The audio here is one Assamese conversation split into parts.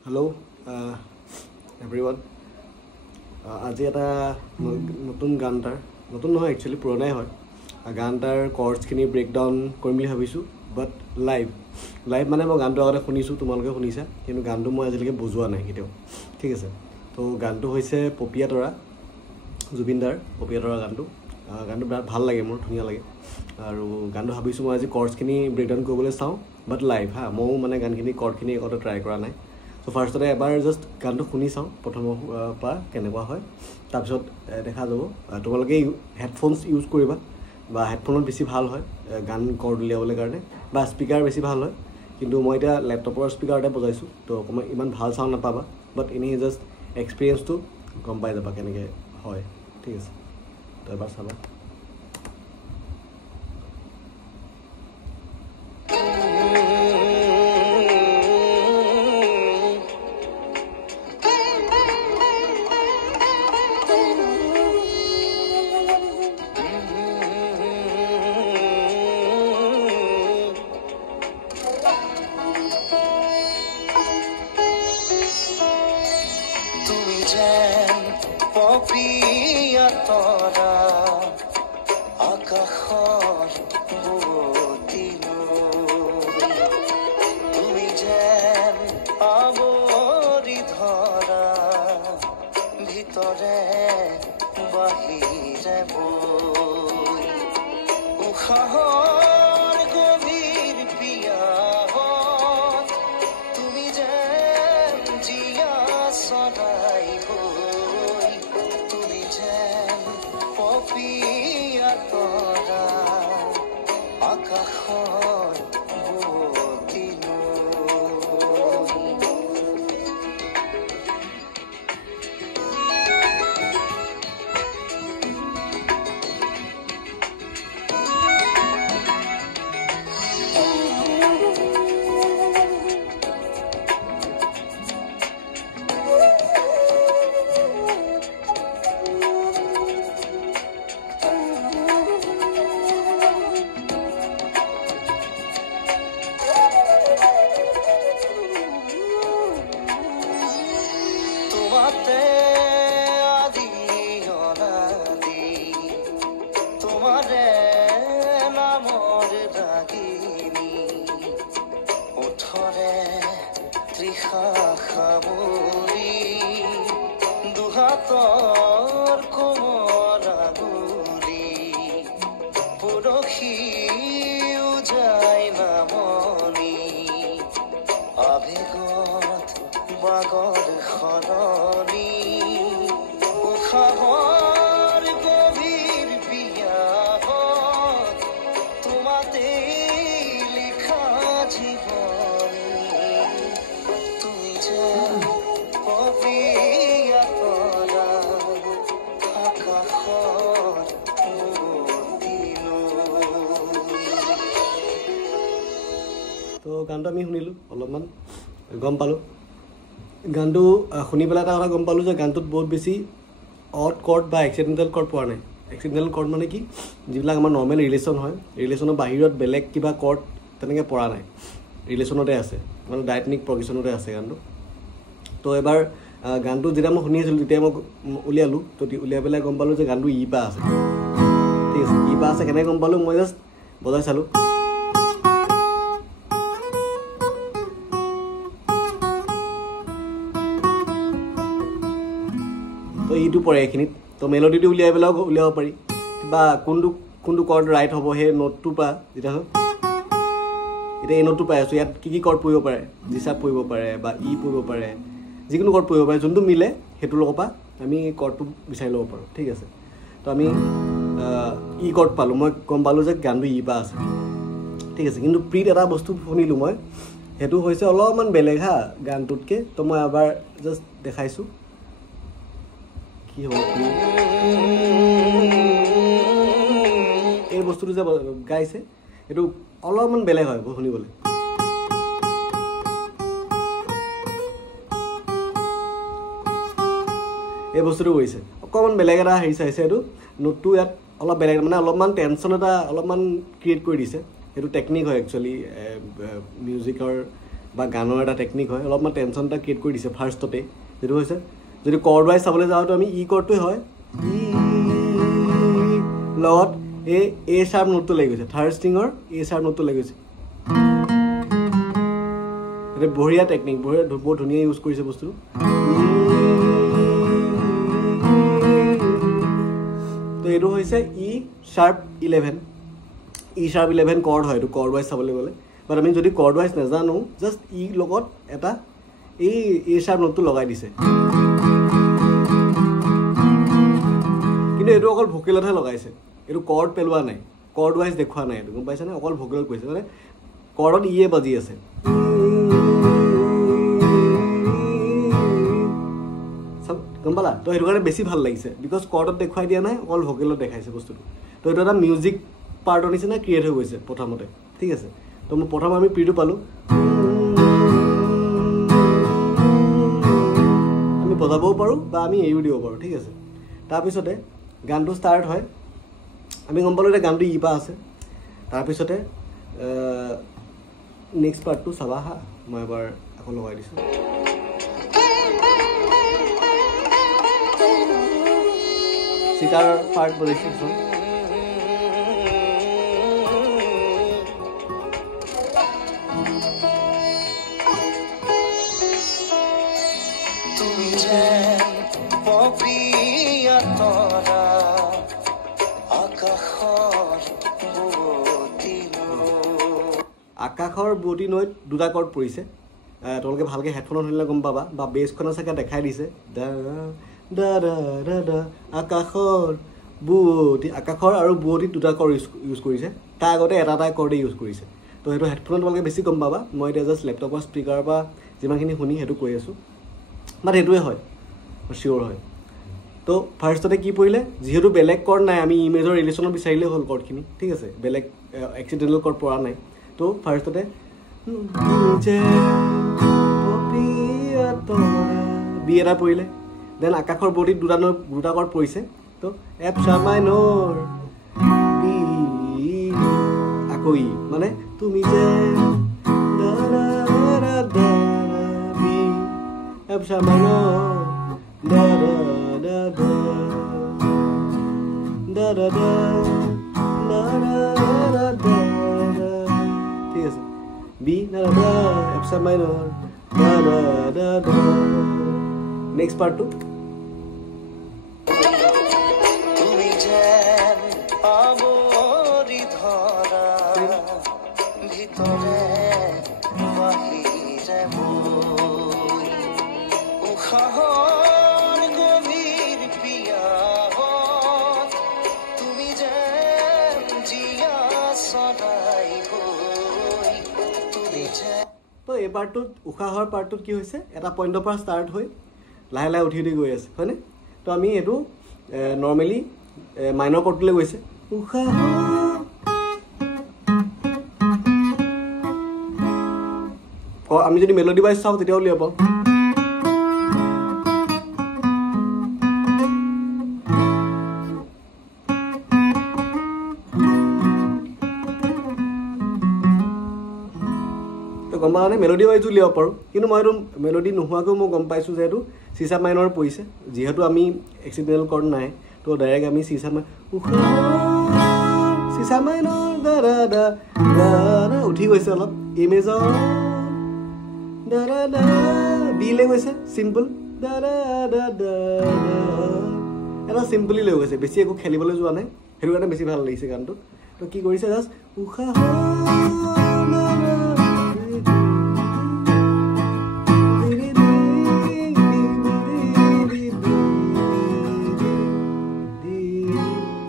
Hello, everyone. আজি এটা নতুন গান এটাৰ নতুন নহয় একচুৱেলি পুৰণাই হয় গান এটাৰ কৰ্ডছখিনি ব্ৰেকডাউন কৰিম বুলি ভাবিছোঁ বাট লাইভ মানে মই গানটো আগতে শুনিছোঁ তোমালোকে শুনিছা কিন্তু গানটো মই আজিলৈকে বজোৱা নাই কেতিয়াও ঠিক আছে তো গানটো হৈছে পপিয়া তৰা জুবিন দাৰ পপিয়া তৰা গানটো বিৰাট ভাল লাগে মোৰ ধুনীয়া লাগে আৰু গানটো ভাবিছোঁ মই আজি কৰ্ডছখিনি ব্ৰেকডাউন কৰিবলৈ চাওঁ বাট লাইভ ময়ো মানে গানখিনি কৰ্ডখিনি আগতে ট্ৰাই কৰা নাই তো ফাৰ্ষ্টতে এবাৰ জাষ্ট গানটো শুনি চাওঁ প্ৰথমৰ পৰা কেনেকুৱা হয় তাৰপিছত দেখা যাব তোমালোকে হেডফোনছ ইউজ কৰিবা বা হেডফোনত বেছি ভাল হয় গান কৰ্ড উলিয়াবলৈ কাৰণে বা স্পীকাৰ বেছি ভাল হয় কিন্তু মই এতিয়া লেপটপৰ স্পীকাৰতে বজাইছোঁ তো অকণমান ইমান ভাল চাউণ্ড নাপাবা বাট এনেই জাষ্ট এক্সপিৰিয়েঞ্চটো গম পাই যাবা কেনেকৈ হয় ঠিক আছে তো এবাৰ চাবা পপিয়া তৰা আকাশৰ বুৱতিলৈ তুমি যেন আৱৰি ধৰা ভিতৰে বাহিৰে বৈ উশাহৰ গভীৰ পিয়াহত তুমি যেন জীয়া চৰাই পপিয়া তৰা আকাশৰ বুৱতিলৈ তোমাৰে নামৰ ৰাগিনী ওঠৰে তৃষা সামৰি দুহাতৰ কোমৰা গুৰি পৰশি উজাই নামনি আবেগত বাগৰ সলনি উশাহৰ গভীৰ পিয়াহত তোমাতে লিখা জীৱনী তুমি যেন পপিয়া তৰা আকাশৰ বুৱতিলৈ তো গানটো আমি শুনিলোঁ অলপমান গম পালোঁ গানটো শুনি পেলাই এটা কথা গম পালোঁ যে গানটোত বহুত বেছি অড কৰ্ড বা এক্সিডেণ্টেল কৰ্ড পোৱা নাই এক্সিডেণ্টেল কৰ্ড মানে কি যিবিলাক আমাৰ নৰ্মেল ৰিলেশ্যন হয় ৰিলেশ্যনৰ বাহিৰত বেলেগ কিবা কৰ্ড তেনেকৈ পৰা নাই ৰিলেশ্যনতে আছে মানে ডাইটনিক প্ৰগেশ্যনতে আছে গানটো তো এবাৰ গানটো যেতিয়া মই শুনি আছিলোঁ তেতিয়া মই উলিয়ালোঁ তো উলিয়াই পেলাই গম পালোঁ যে গানটো ই পা আছে ঠিক আছে ই পা আছে কেনেকৈ গম পালোঁ মই জাষ্ট বজাই চালোঁ তো ইটো পৰে এইখিনিত তো মেলোডিটো উলিয়াই পেলাইও উলিয়াব পাৰি বা কোনটো কৰ্ড ৰাইট হ'ব সেই নোটটোৰ পৰা যেতিয়া এতিয়া এই নোটটো পাই আছোঁ ইয়াত কি কৰ্ড পৰিব পাৰে জিচাপ পৰিব পাৰে বা ই পৰিব পাৰে যিকোনো কৰ্ড পৰিব পাৰে যোনটো মিলে সেইটোৰ লগৰ পৰা আমি কৰ্ডটো বিচাৰি ল'ব পাৰোঁ ঠিক আছে তো আমি ই কৰ্ড পালোঁ মই গম পালোঁ যে গানটো ই পা আছে ঠিক আছে কিন্তু প্ৰীত এটা বস্তু শুনিলোঁ মই সেইটো হৈছে অলপমান বেলেগ গানটোতকৈ তো মই এবাৰ জাষ্ট দেখাইছোঁ কি হ'ব এই বস্তুটো যে গাইছে এইটো অলপমান বেলেগ হয় শুনিবলৈ এই বস্তুটো কৰিছে অকণমান বেলেগ এটা হেৰি চাইছে এইটো নোটটো ইয়াত অলপ বেলেগ মানে অলপমান টেনশ্যন এটা অলপমান ক্ৰিয়েট কৰি দিছে সেইটো টেকনিক হয় একচুৱেলি মিউজিকৰ বা গানৰ এটা টেকনিক হয় অলপমান টেনশ্যন এটা ক্ৰিয়েট কৰি দিছে ফাৰ্ষ্টতে যেটো হৈছে যদি কৰ্ড ৱাইজ চাবলৈ যাওঁ তো আমি ই কৰ্ডটোৱে হয় ই লগত এ শাৰ্প নোটটো লাগি গৈছে থাৰ্ড ষ্ট্ৰিঙৰ এ শাৰ্প নোটটো লাগি গৈছে এটা বঢ়িয়া টেকনিক বহুত ধুনীয়া ইউজ কৰিছে বস্তুটো তো এইটো হৈছে ই শাৰ্প 11 কৰ্ড হয় এইটো কৰ্ড ৱাইজ চাবলৈ গ'লে বাট আমি যদি কৰ্ড ৱাইজ নাজানো জাষ্ট ই লগত এটা এই এ শাৰ্প নোটটো লগাই দিছে কিন্তু এইটো অকল ভোকেলতহে লগাইছে এইটো কৰ্ড পেলোৱা নাই কৰ্ড ৱাইজ দেখুওৱা নাই এইটো গম পাইছানে অকল ভোকেলত কৈছে মানে কৰ্ডত ইয়ে বাজি আছে গম পালা তো সেইটো কাৰণে বেছি ভাল লাগিছে বিকজ কৰ্ডত দেখুৱাই দিয়া নাই অকল ভোকেলত দেখাইছে বস্তুটো তো এইটো এটা মিউজিক পাৰ্টৰ নিচিনা ক্ৰিয়েট হৈ গৈছে প্ৰথমতে ঠিক আছে তো মই প্ৰথম আমি প্ৰিটো পালোঁ আমি বজাবও পাৰোঁ বা আমি এৰিও দিব পাৰোঁ ঠিক আছে তাৰপিছতে গানটো ষ্টাৰ্ট হয় আমি গম পালোঁ এতিয়া গানটো ই পা আছে তাৰপিছতে নেক্সট পাৰ্টটো চাবা হা মই এবাৰ আকৌ লগাই দিছোঁ চিটাৰ পাৰ্ট বজাইছোঁ আকাশৰ বুৱতী নৈত দুটা কৰ্ড পৰিছে তোমালোকে ভালকৈ হেডফোনত শুনিলে গম পাবা বা বেছখনৰ চাগে দেখাই দিছে আকাশৰ বুৱতী আকাশৰ আৰু বুৱতী দুটা কৰ্ড ইউজ কৰিছে তাৰ আগতে এটা কৰ্ডে ইউজ কৰিছে তো সেইটো হেডফোনত তোমালোকে বেছি গম পাবা মই এতিয়া জাষ্ট লেপটপৰ স্পীকাৰৰ পৰা যিমানখিনি শুনি সেইটো কৈ আছোঁ বাট সেইটোৱে হয় চিয়'ৰ হয় তো ফাৰ্ষ্টতে কি পৰিলে যিহেতু বেলেগ কৰ্ড নাই আমি ইমেজৰ ৰিলেশ্যনত বিচাৰিলেই হ'ল কৰ্ডখিনি ঠিক আছে বেলেগ এক্সিডেণ্টেল কৰ্ড পৰা নাই তো ফাৰ্ষ্টতে বি এটা পৰিলে দেন আকাশৰ বডিত দুটা কৰ্ড পৰিছে তো এফ শাৰ্প মাইনৰ বি আকৌ ই মানে তুমি যে বি এফ শাৰ্প মাইনৰ ঠিক আছে B F sharp minor next পাৰ্টটো তো এই পাৰ্টটোত উশাহৰ পাৰ্টটোত কি হৈছে এটা পইণ্টৰ পৰা ষ্টাৰ্ট হৈ লাহে লাহে উঠি গৈ আছে হয়নে তো আমি এইটো নৰ্মেলি মাইনৰ কৰ্ডটোলৈ গৈছে উশাহ আমি যদি মেলোডি ৱাইজ চাওঁ তেতিয়া উলিয়াব পাওঁ গম পালে মেলোডি ৱাইজ উলিয়াব পাৰোঁ কিন্তু মই এইটো মেলোডি নোহোৱাকৈও মই গম পাইছোঁ যে এইটো চি শাৰ্প মাইনৰ পৰিছে যিহেতু আমি এক্সিডেণ্টেল কৰ্ড নাই তো ডাইৰেক্ট আমি চি শাৰ্প মাইনৰ উঠি গৈছে অলপ ইমেজৰ বিলে গৈছে চিম্পল এটা চিম্পলি লৈ গৈছে বেছি একো খেলিবলৈ যোৱা নাই সেইটো কাৰণে বেছি ভাল লাগিছে গানটো তো কি কৰিছে জাষ্ট উশাহ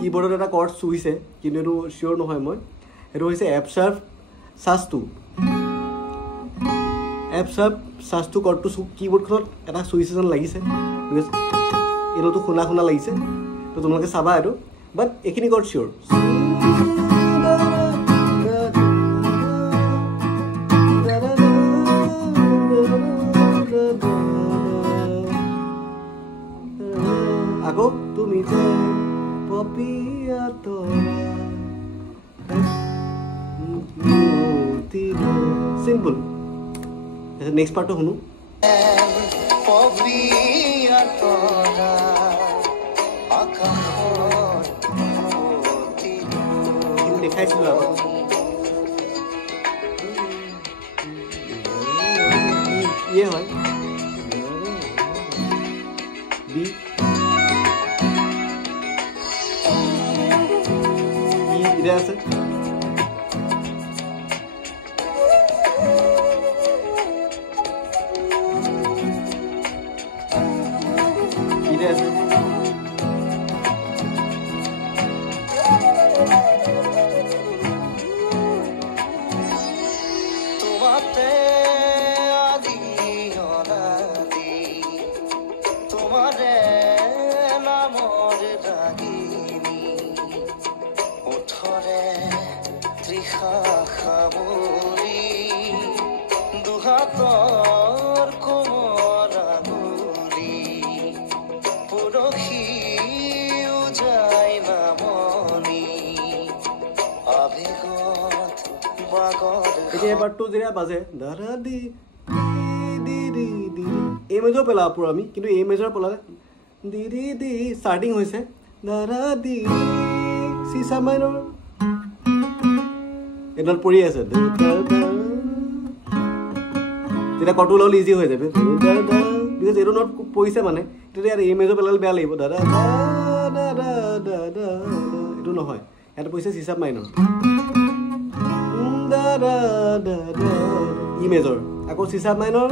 কিবৰ্ডত এটা কৰ্ড চুইছে কিন্তু এইটো চিয়'ৰ নহয় মই এইটো হৈছে এফ শাৰ্প সাজ2 এফ শাৰ্প সাজ2 কৰ্ডটো কিবৰ্ডখনত এটা চুইচ যেন লাগিছে এইটোতো শুনা শুনা লাগিছে তো তোমালোকে চাবা এইটো বাট এইখিনি কৰ্ড চিয়'ৰ আকৌ তুমি সিম্পল নেক্সট পাৰ্টটো শুনো দেখাইছিলো আগত ইয়ে হয় বি ইটা আছে ইটা আছে এতিয়া এবাৰটো যেতিয়া বাজে দাদা দি দি দি দি এই মেজৰ পেলাব পাৰোঁ আমি কিন্তু এই মেজৰ পেলালে দি দি দি ষ্টাৰ্টিং হৈছে দাদা দি চি চাব মাইনৰ এইডাল পৰি আছে তেতিয়া কটো ল'লে ইজি হৈ যাবে বিকজ এইটো নোট পৰিছে মানে তেতিয়া এই মেজৰ পেলালে বেয়া লাগিব দাদা দাদা দাদা এইটো নহয় ইয়াত পৰিছে চি চাব মাইনৰ ই মেজৰ আকৌ চি চাব মাইনৰ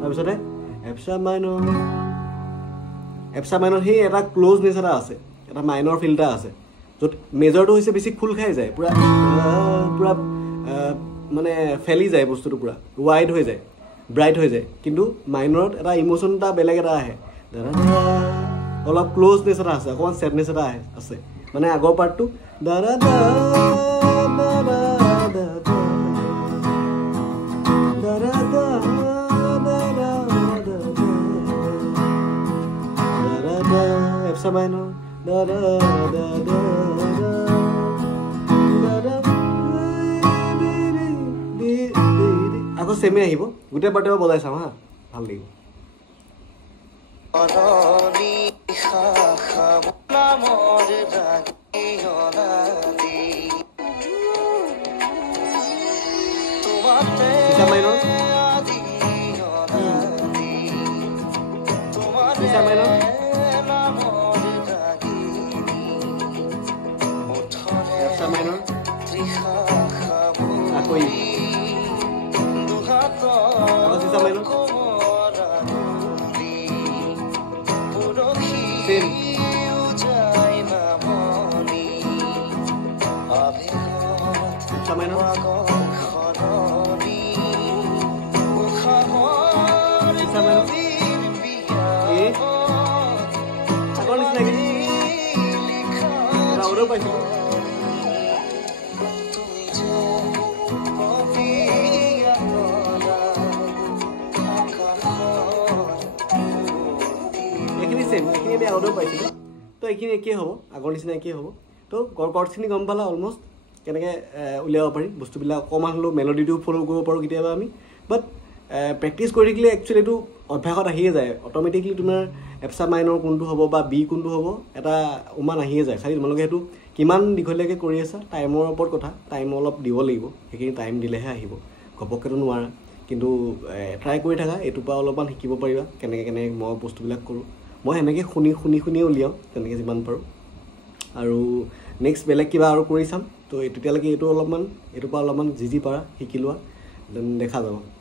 তাৰপিছতে এফ মাইনৰ সেই এটা ক্ল'জনেছ এটা আছে এটা মাইনৰ ফিল এটা আছে য'ত মেজৰটো হৈছে বেছি খোল খাই যায় পুৰা পুৰা মানে ফেলি যায় বস্তুটো পুৰা ৱাইড হৈ যায় ব্ৰাইট হৈ যায় কিন্তু মাইনৰত এটা ইম'শ্যন এটা বেলেগ এটা আহে অলপ ক্ল'জনেছ এটা আছে অকণমান ছেডনেছ এটা আছে মানে আগৰ পাৰ্টটো দাদা এফচা মাইনৰ আকৌ চেমে আহিব গোটেই পাৰ্টে বজাই চাম হা ভাল লাগিব তো এইখিনি একেই হ'ব আগৰ নিচিনা একেই হ'ব তো কৰ্ডছখিনি গম পালা অলমষ্ট কেনেকৈ উলিয়াব পাৰি বস্তুবিলাক অকণমান হ'লেও মেলোডিটো ফ'ল' কৰিব পাৰোঁ কেতিয়াবা আমি বাট প্ৰেক্টিছ কৰি থাকিলে একচুৱেলি এইটো অভ্যাসত আহিয়ে যায় অট'মেটিকলি তোমাৰ এফচা মাইনৰ কোনটো হ'ব বা বি কোনটো হ'ব এটা উমান আহিয়ে যায় খালি তোমালোকে সেইটো কিমান দীঘলীয়াকৈ কৰি আছা টাইমৰ ওপৰত কথা টাইম অলপ দিব লাগিব সেইখিনি টাইম দিলেহে আহিব ঘপককেতো নোৱাৰা কিন্তু ট্ৰাই কৰি থাকা এইটোৰ পৰা অলপমান শিকিব পাৰিবা কেনেকৈ মই বস্তুবিলাক কৰোঁ মই সেনেকৈ শুনি উলিয়াওঁ তেনেকৈ যিমান পাৰোঁ আৰু নেক্সট বেলেগ কিবা আৰু কৰি চাম তো তেতিয়ালৈকে এইটোৰ পৰা অলপমান যি পাৰা শিকি লোৱা দেন দেখা যাব